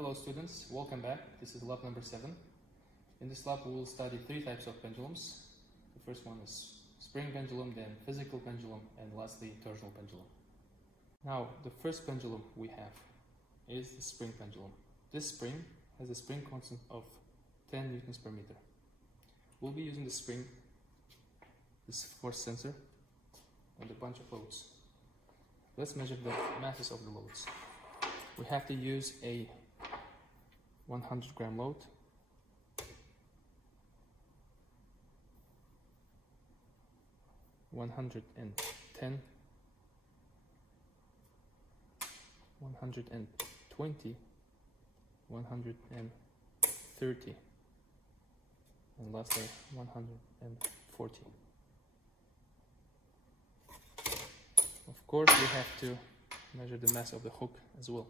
Hello students, welcome back. This is lab number 7. In this lab we will study 3 types of pendulums. The first one is spring pendulum, then physical pendulum, and lastly torsional pendulum. Now the first pendulum we have is the spring pendulum. This spring has a spring constant of 10 newtons per meter. We'll be using the spring, this force sensor, and a bunch of loads. Let's measure the masses of the loads. We have to use a 100 gram load, $110, 120, 130, and lastly 140. Of course, we have to measure the mass of the hook as well.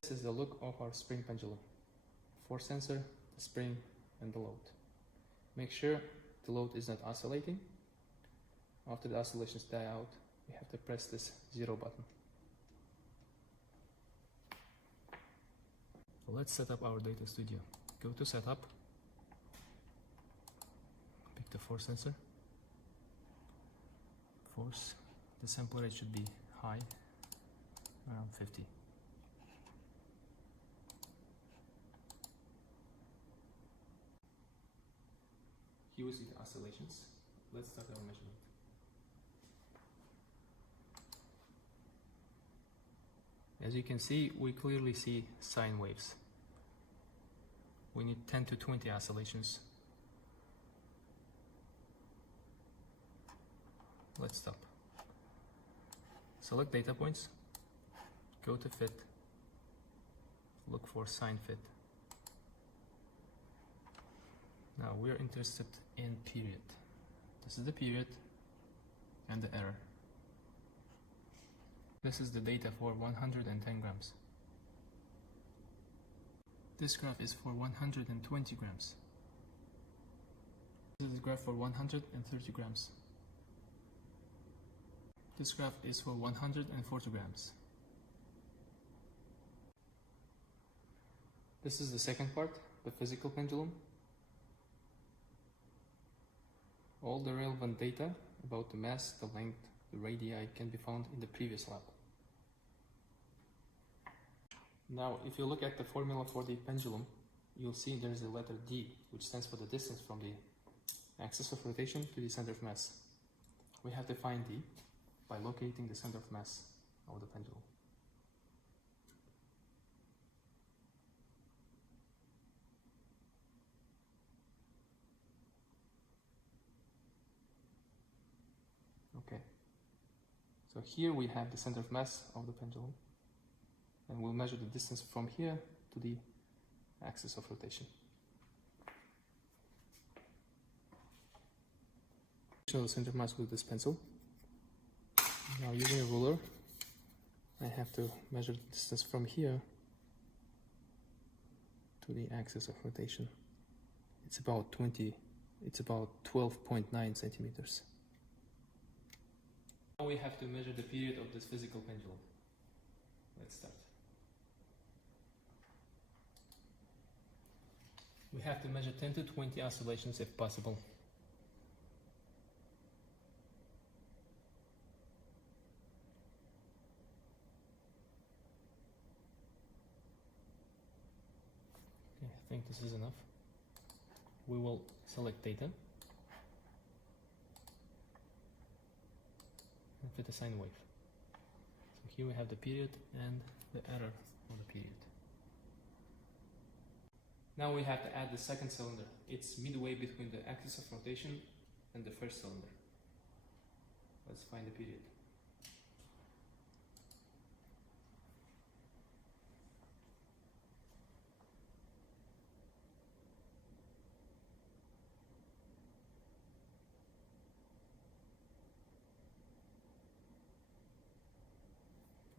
This is the look of our spring pendulum. Force sensor, the spring, and the load. Make sure the load is not oscillating. After the oscillations die out, we have to press this 0 button. Let's set up our data studio. Go to setup, pick the force sensor. Force, the sample rate should be high, around 50. Here we see the oscillations. Let's start our measurement. As you can see, we clearly see sine waves. We need 10 to 20 oscillations. Let's stop. Select data points, go to fit, look for sine fit. Now we are interested in period. This is the period and the error. This is the data for 110 grams. This graph is for 120 grams. This is the graph for 130 grams. This graph is for 140 grams. This is the second part, the physical pendulum. All the relevant data about the mass, the length, the radii can be found in the previous lab. Now, if you look at the formula for the pendulum, you'll see there is a letter D, which stands for the distance from the axis of rotation to the center of mass. We have to find D by locating the center of mass of the pendulum. Okay, so here we have the center of mass of the pendulum, and we'll measure the distance from here to the axis of rotation. Show the center of mass with this pencil. Now, using a ruler, I have to measure the distance from here to the axis of rotation. It's about 12.9 centimeters. Now we have to measure the period of this physical pendulum. Let's start. We have to measure 10 to 20 oscillations if possible. Okay, I think this is enough. We will select data and fit a sine wave. So here we have the period and the error of the period. Now we have to add the second cylinder. It's midway between the axis of rotation and the first cylinder. Let's find the period.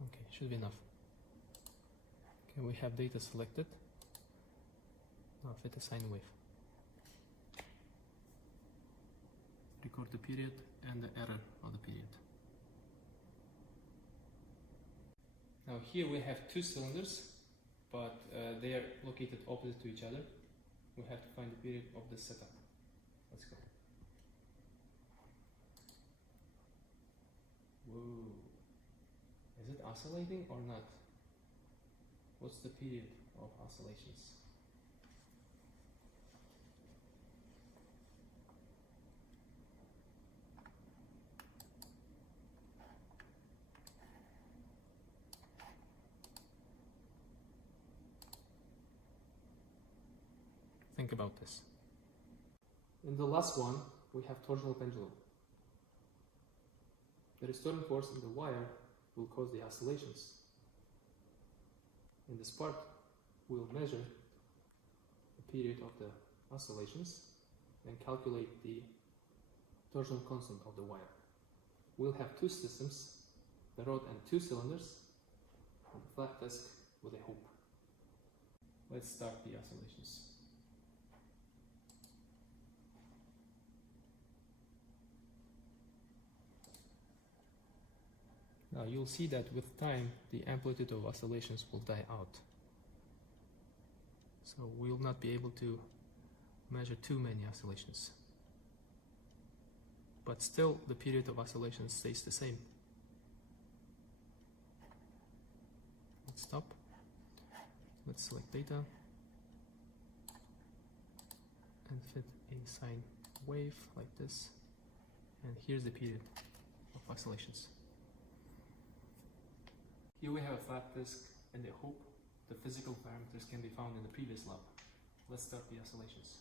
Okay, should be enough. Okay, we have data selected. Now fit a sine wave. Record the period and the error of the period. Now here we have two cylinders, but they are located opposite to each other. We have to find the period of this setup. Let's go. Whoa. Is it oscillating or not? What's the period of oscillations? Think about this. In the last one, we have torsional pendulum. The restoring force in the wire will cause the oscillations. In this part, we'll measure the period of the oscillations and calculate the torsional constant of the wire. We'll have two systems, the rod and two cylinders, and a flat disc with a hoop. Let's start the oscillations. Now you'll see that with time, the amplitude of oscillations will die out. So we'll not be able to measure too many oscillations. But still, the period of oscillations stays the same. Let's stop. Let's select data and fit a sine wave like this. And here's the period of oscillations. Here we have a flat disk and a hoop. The physical parameters can be found in the previous lab. Let's start the oscillations.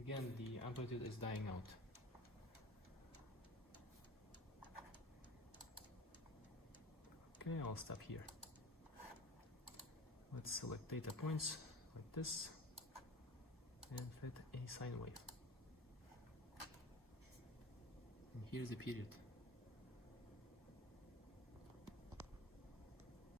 Again, the amplitude is dying out. Okay, I'll stop here. Let's select data points like this and fit a sine wave. And here's the period.